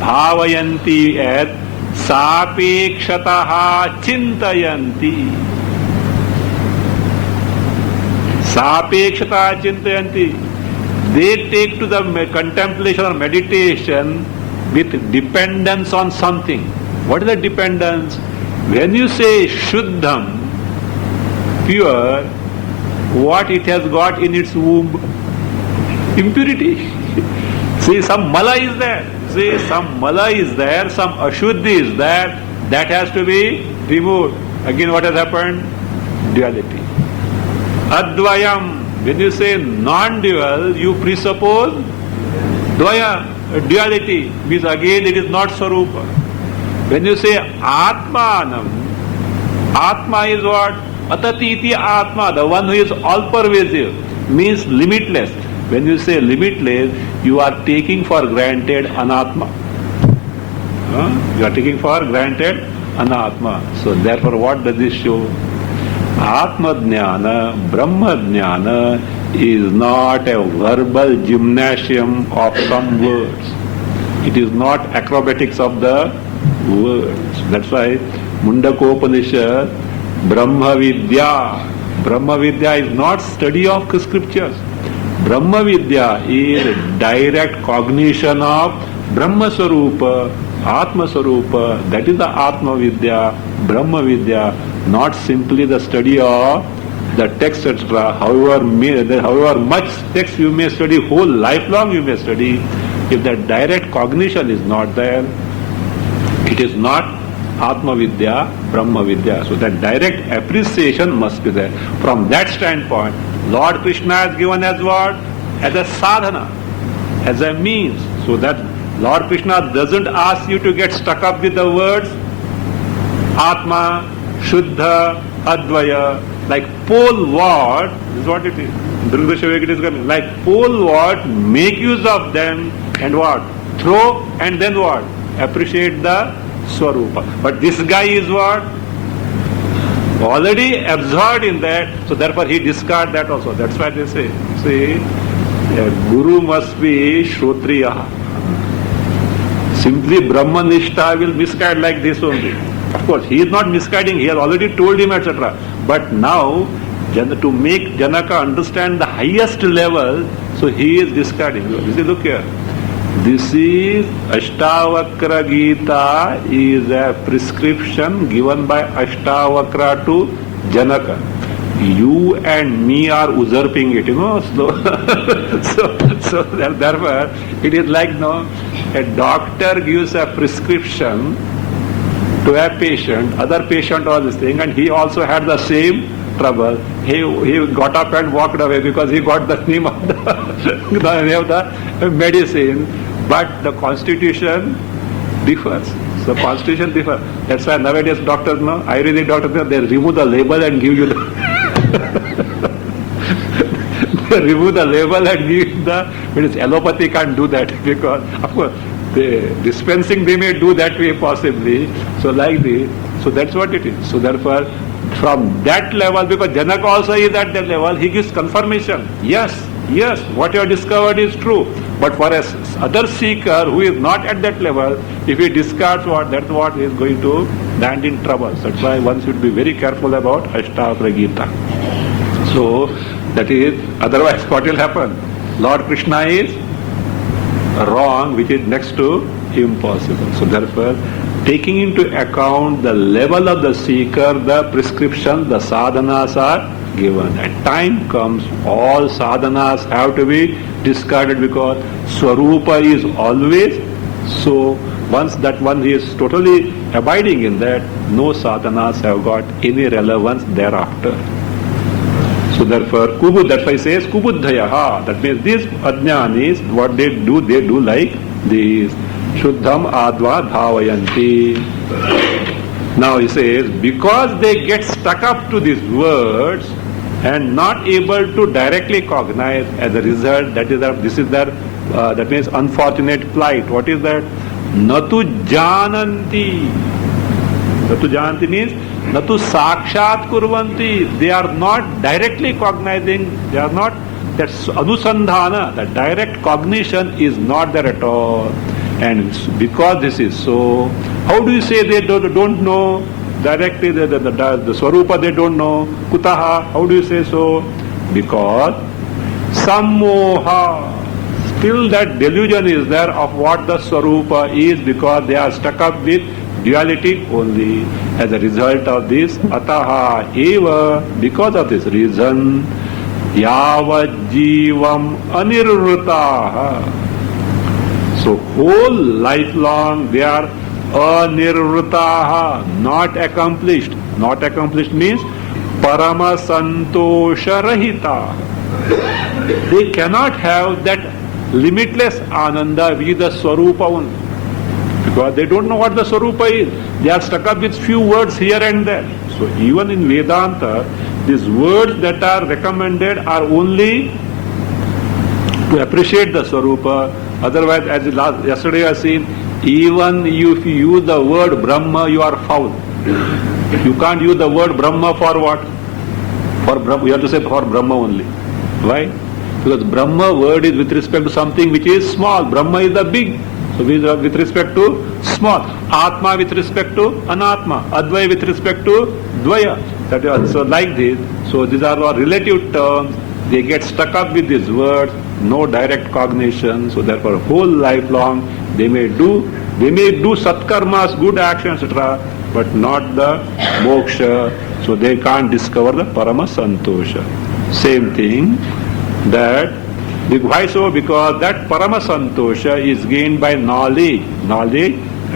Bhavayanti as Sapekshataha Chintayanti. Sapekshataha Chintayanti. they take to the contemplation or meditation with dependence on something. What is the dependence? When you say Shuddham, pure, what it has got in its womb? Impurity. See, some mala is there. See, some mala is there, some ashuddhi is there. That has to be removed. Again, what has happened? Duality. Advayam. When you say non-dual, you presuppose dvaya, duality. Means again it is not Swarupa. When you say Atmanam, Atma is what? Atatiti Atma, the one who is all-pervasive, means limitless. When you say limitless, you are taking for granted Anatma. You are taking for granted Anatma. So therefore what does this show? Atma Jnana, Brahma Jnana is not a verbal gymnasium of some words. It is not acrobatics of the words. That's why Mundakopanishad, Brahma Vidya. Brahma Vidya is not study of scriptures. Brahma Vidya is direct cognition of Brahma Swarupa, Atma Swarupa. That is the Atma Vidya, Brahma Vidya. Not simply the study of the text, etc. However much text you may study, whole lifelong you may study, if the direct cognition is not there, it is not Atma Vidya, Brahma Vidya. So that direct appreciation must be there. From that standpoint, Lord Krishna is given as what? As a sadhana, as a means. So that Lord Krishna doesn't ask you to get stuck up with the words Atma, Shuddha, Advaya, like pole what, this is what it is. Durga is coming. Like pole what, make use of them and what? Throw and then what? Appreciate the Swarupa. But this guy is what? Already absorbed in that, so therefore he discards that also. That's why they say, see, a guru must be Shrotriya. Simply Brahmanishta will misguide like this only. Of course, he is not misguiding, he has already told him, etc. But now, to make Janaka understand the highest level, so he is discarding. You see, look here. This is Ashtavakra Gita is a prescription given by Ashtavakra to Janaka. You and me are usurping it, So therefore, it is like, a doctor gives a prescription to a patient, other patient all this thing, and he also had the same trouble. He got up and walked away because he got the name of the name of the medicine, but the constitution differs. So constitution differs. That's why nowadays doctors, Ayurvedic doctors, they remove the label and give you the they remove the label and give you the medicine. Allopathy can't do that because, of course, the dispensing they may do that way possibly. So like this, so that's what it is. So therefore, from that level, because Janaka also is at that level, he gives confirmation. Yes, what you have discovered is true. But for a other seeker who is not at that level, if he discards that's what is going to land in trouble. That's why one should be very careful about Ashtavakra Gita. So that is, otherwise what will happen? Lord Krishna is wrong, which is next to impossible. So therefore, taking into account the level of the seeker, the prescription, the sadhanas are given. At time comes, all sadhanas have to be discarded because Swarupa is always. So once that one is totally abiding in that, no sadhanas have got any relevance thereafter. So therefore, that's why he says Kubuddhayaha. That means these ajnanis, what they do like this. Shuddham Adva Dhavayanti. Now he says, because they get stuck up to these words and not able to directly cognize, as a result, that means unfortunate plight. What is that? Natu jananti. Natu jananti means Natu sakshat kurvanti. They are not directly cognizing, they are not, that's anusandhana, the direct cognition is not there at all. And because this is so, how do you say they don't know directly the Swarupa they don't know? Kutaha, how do you say so? Because sammoha, Still that delusion is there of what the Swarupa is, because they are stuck up with duality only. As a result of this, ataha eva, because of this reason, yavad jivam anirvritaha. So whole lifelong they are anirvritaha, not accomplished. Not accomplished means parama santosha rahita. They cannot have that limitless ananda which is the Swarupa only. Because they don't know what the Swarupa is. They are stuck up with few words here and there. So even in Vedanta, these words that are recommended are only to appreciate the Swarupa. Otherwise, as yesterday I seen, even if you use the word Brahma, you are foul. You can't use the word Brahma for what? For Brahma, you have to say for Brahma only. Why? Because Brahma word is with respect to something which is small. Brahma is the big. So with respect to small. Atma with respect to Anatma. Advaya with respect to Dvaya. That is, so like this. So these are all relative terms. They get stuck up with these words. No direct cognition. So therefore whole lifelong they may do satkarmas, good actions, etc. But not the moksha. So they can't discover the parama santosha. Same thing, that why so? Because that parama santosha is gained by knowledge,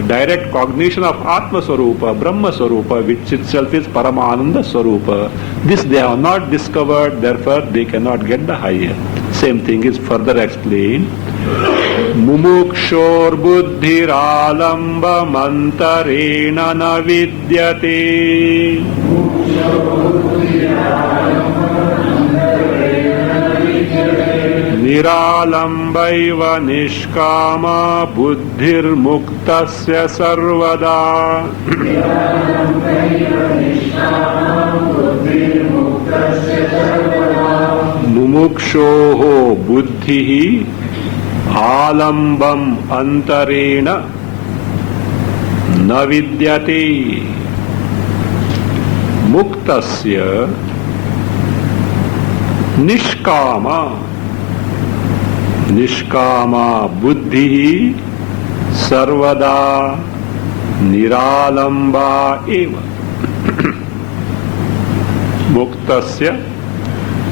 direct cognition of Atma Swarupa, Brahma Swarupa, which itself is Paramananda Swarupa. This they have not discovered, therefore they cannot get the higher. Same thing is further explained. Mumukshor buddhir alamba mantarena na vidyate. Niralambaiva nishkama buddhir muktasya sarvada. Mumukshoho buddhihi alambam antarena na vidyate. Muktasya Nishkama buddhi sarvada niralamba eva. Muktasya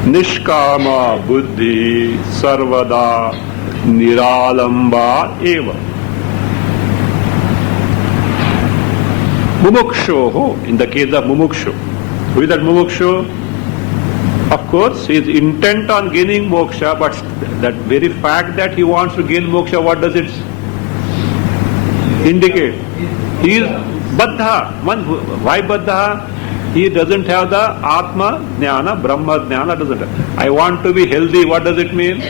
nishkama buddhi sarvada niralamba eva. Mumukshoho, in the case of mumukshu. Who is that mumukshu? Of course, he is intent on gaining moksha, but that very fact that he wants to gain moksha, what does it indicate? He is baddha. Why baddha? He doesn't have the Atma Jnana, Brahma Jnana doesn't have. I want to be healthy, what does it mean?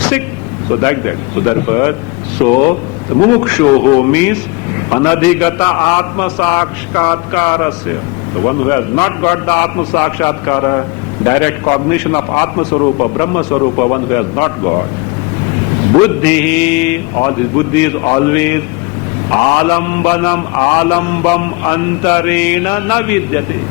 Sick. So like that. So therefore, the mumukshoho means anadhigata Atma Sakshkatkarasya. The one who has not got the Atma Sakshatkara, direct cognition of Atma Swarupa, Brahma Swarupa, one who has not got. Buddhi, all this buddhi is always alambam antarena na vidyate.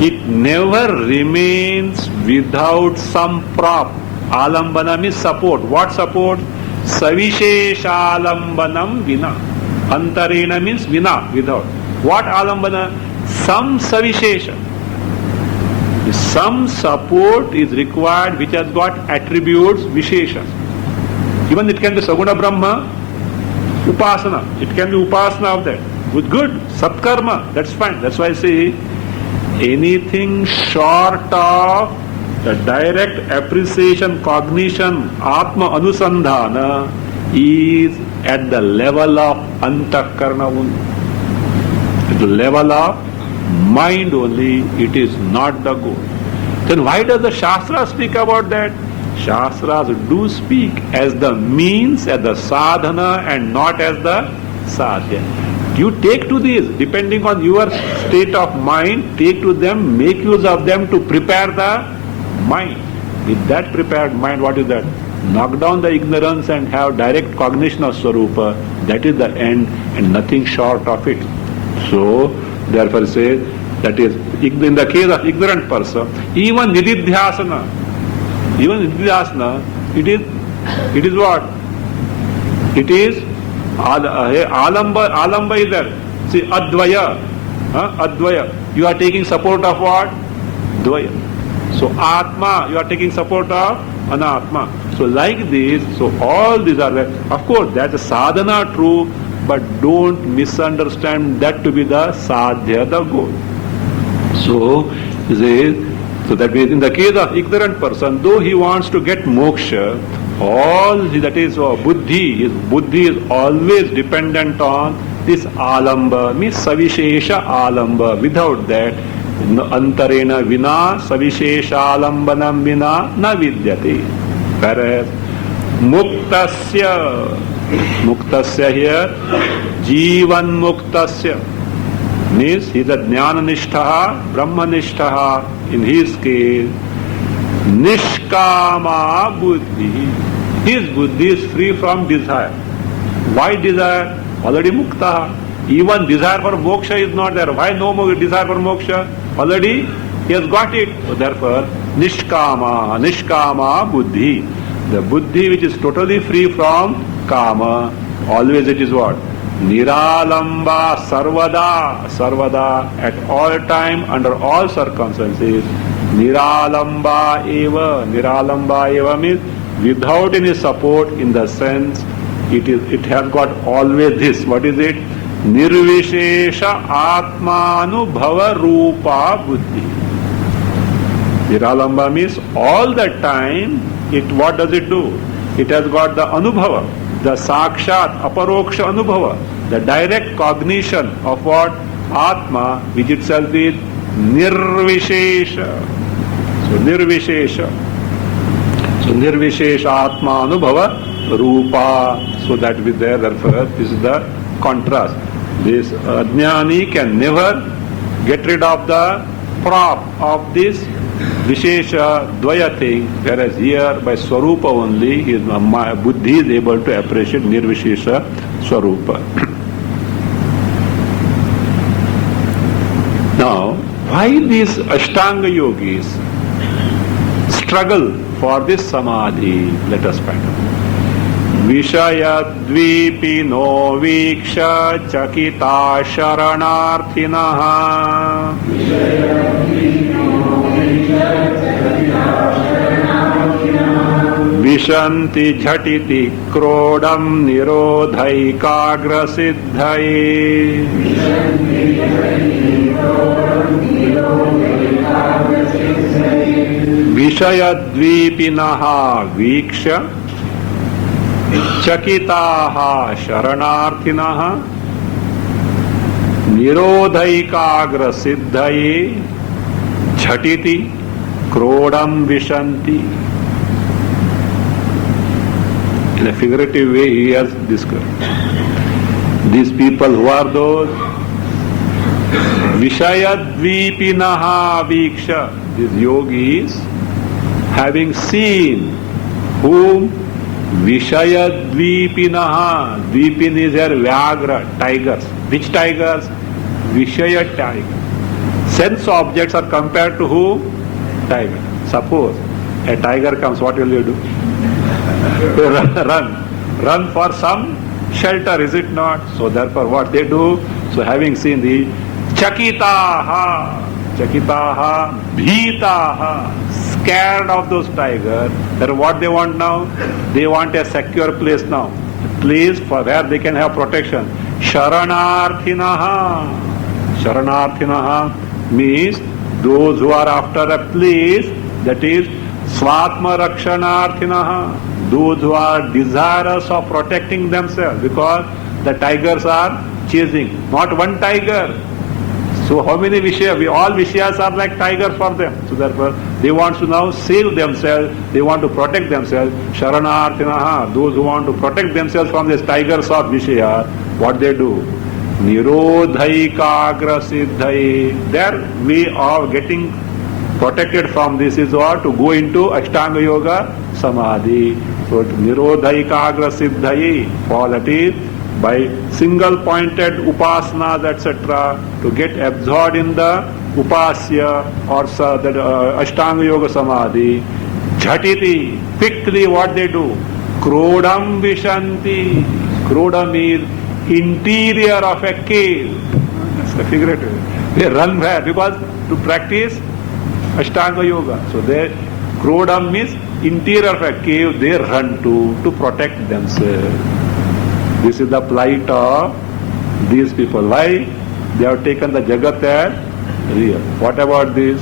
It never remains without some prop. Alambana means support. What support? Savisheshalambanam vina. Antarena means vina, without. What alambana? Some savishesha. Some support is required which has got attributes, vishesha. Even it can be Saguna Brahma, Upasana. It can be Upasana of that. Good, Satkarma, that's fine. That's why I say anything short of the direct appreciation, cognition, Atma Anusandhana is at the level of Antakarna only. At the level of mind only, it is not the goal. Then why does the Shastra speak about that? Shastras do speak as the means, as the sadhana and not as the sadhya. You take to these, depending on your state of mind, take to them, make use of them to prepare the mind. With that prepared mind, what is that? Knock down the ignorance and have direct cognition of Swarupa. That is the end and nothing short of it. So, therefore say, that is, in the case of ignorant person, even nididhyasana, It is what? It is alamba is there. See, advaya. Advaya. You are taking support of what? Dvaya. So atma, you are taking support of anatma. So like this, so all these are there. Of course, that's a sadhana true, but don't misunderstand that to be the sadhya, the goal. So that means in the case of ignorant person, though he wants to get moksha, all that is buddhi, his buddhi is always dependent on this alamba, means savishesha alamba. Without that, antarena vina savishesha alambanam vina na vidyate. Whereas muktasya here, jivan muktasya, means he is a jnana nishtha, brahma nishtha. In his case, nishkama buddhi. His buddhi is free from desire. Why desire? Already mukta. Even desire for moksha is not there. Why no more desire for moksha? Already he has got it. So therefore, nishkama buddhi. The buddhi which is totally free from kama, always it is what? Niralamba sarvada, at all time, under all circumstances. Niralamba eva means without any support, in the sense it has got always this. What is it? Nirvishesha atmanubhava rupa buddhi. Niralamba means all the time, what does it do? It has got the anubhava, the sakshat, aparoksha anubhava, the direct cognition of what? Atma, which itself is nirvishesha. So nirvishesha atma anubhava rupa. So that is there, therefore this is the contrast. This ajnani can never get rid of the prop of this vishesha dvaya thing, whereas here by swarupa only his buddhi is able to appreciate nirvishesha swarupa. Now, why these Ashtanga yogis struggle for this samadhi? Let us find out. Vishayadvipino viksha chakita sharanarthinaha Vishanti jhatiti krodam nirodhaikagra siddhaye Vishayadvipinaha viksha Chakitaha sharanarthinaha Nirodhaikagra siddhaye Jhatiti Krodam Vishanti. In a figurative way he has described. These people, who are those? Vishayadvipinaha viksha. These yogis, having seen whom? Vishayadvipinaha. Dvipin is here Vyagra, tigers. Which tigers? Vishaya tiger. Sense objects are compared to who? Tiger. Suppose a tiger comes, what will you do? Run for some shelter, is it not? So therefore what they do? So having seen the Chakitaha, Bhitaha, scared of those tigers, then what they want now? They want a secure place now. A place for where they can have protection. Sharanarthinaha. Sharanarthinaha means those who are after a place, that is Swatma Rakshanarthinaha. Those who are desirous of protecting themselves, because the tigers are chasing. Not one tiger. So how many Vishayas? All Vishayas are like tigers for them. So therefore they want to now save themselves, they want to protect themselves. Sharanarthinaha, those who want to protect themselves from these tigers of Vishaya, what they do? Nirodhaikagra siddhaye. Their way of getting protected from this is what? To go into Ashtanga Yoga Samadhi. So Nirodhaikagra siddhaye, for that is by single pointed upasanas etc. to get absorbed in the upasya or that Ashtanga Yoga Samadhi. Jhatiti, quickly what they do? Krodam vishanti. Krodam is interior of a cave. That's the figurative. They run where? Because to practice Ashtanga Yoga. So they, Krodam means interior of a cave they run to protect themselves. This is the plight of these people. Why? They have taken the Jagat as real. What about this?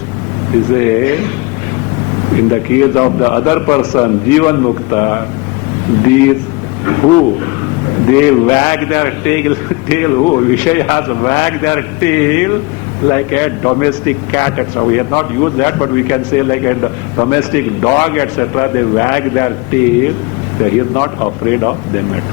Is in the case of the other person, Jivan Mukta, these who they wag their tail, Vishayas wag their tail like a domestic cat, etc. We have not used that, but we can say like a domestic dog, etc. They wag their tail. He is not afraid of them at